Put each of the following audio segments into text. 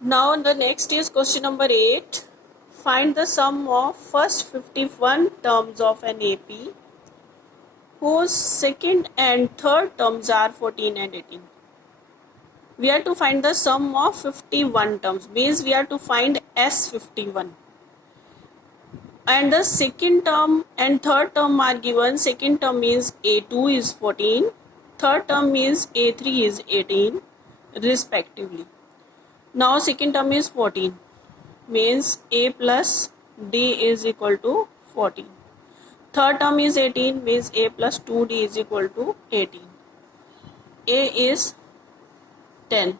Now the next is question number 8. Find the sum of first 51 terms of an AP whose second and third terms are 14 and 18. We are to find the sum of 51 terms, means we are to find S51. And the second term and third term are given. Second term means A2 is 14, third term means A3 is 18 respectively. Now second term is 14, means A plus D is equal to 14. Third term is 18, means A plus 2D is equal to 18. A is 10.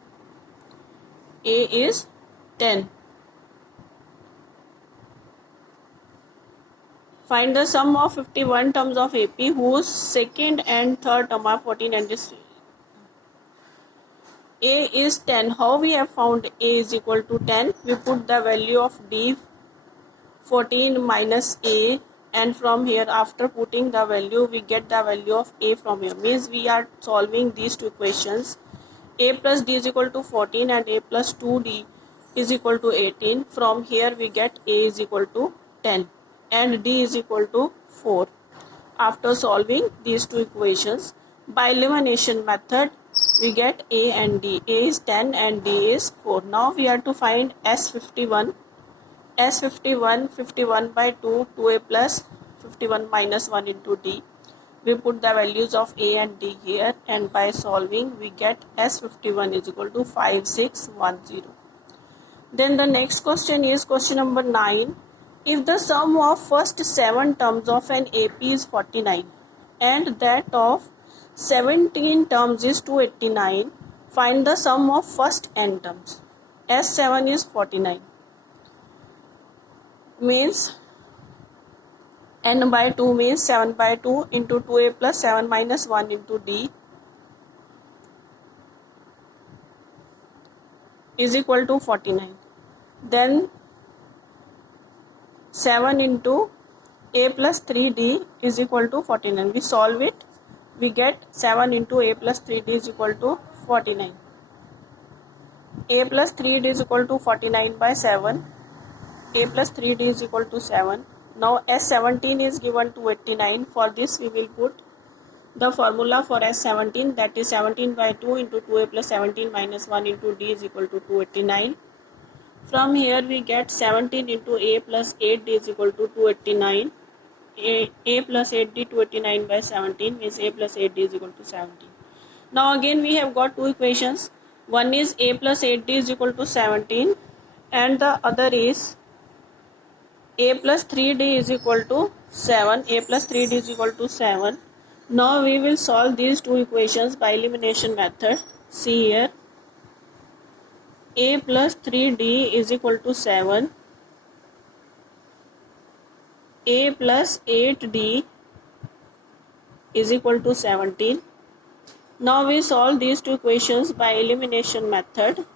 A is 10. Find the sum of 51 terms of AP whose second and third term are 14 and 18. A is 10. How we have found A is equal to 10? We put the value of D 14 minus A, and from here after putting the value we get the value of A from here. Means we are solving these two equations. A plus D is equal to 14 and A plus 2D is equal to 18. From here we get A is equal to 10 and D is equal to 4. After solving these two equations by elimination method, we get A and D. A is 10 and D is 4. Now we are to find S51. S51, 51 by 2, 2A plus 51 minus 1 into D. We put the values of A and D here, and by solving we get S51 is equal to 5610. Then the next question is question number 9. If the sum of first 7 terms of an AP is 49 and that of 17 terms is 289, find the sum of first n terms. S7 is 49. Means n by 2 means 7 by 2 into 2A plus 7 minus 1 into D is equal to 49. Then 7 into A plus 3D is equal to 49. We solve it. We get 7 into A plus 3D is equal to 49. A plus 3D is equal to 49 by 7. A plus 3D is equal to 7. Now S17 is given to 89. For this we will put the formula for S17, that is 17 by 2 into 2A plus 17 minus 1 into D is equal to 289. From here we get 17 into A plus 8D is equal to 289. A plus 8D 289 by 17 means A plus 8D is equal to 17. Now again we have got two equations. One is A plus 8D is equal to 17 and the other is A plus 3D is equal to 7. A plus 3D is equal to 7. Now we will solve these two equations by elimination method. See here. A plus 3D is equal to 7. A plus 8D is equal to 17. Now we solve these two equations by elimination method.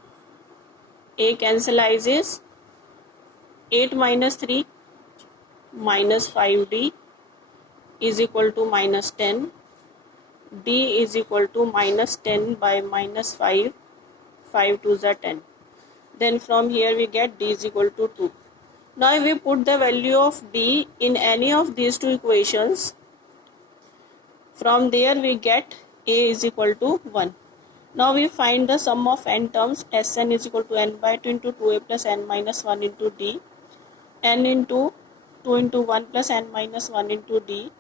A cancellizes. 8 minus 3 minus 5D is equal to minus 10. D is equal to minus 10 by minus 5. 5 to the 10. Then from here we get D is equal to 2. Now if we put the value of D in any of these two equations, from there we get A is equal to 1. Now we find the sum of n terms. Sn is equal to n by 2 into 2A plus n minus 1 into D. N into 2 into 1 plus n minus 1 into D.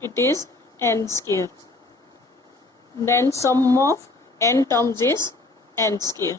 It is n square. Then sum of n terms is n square.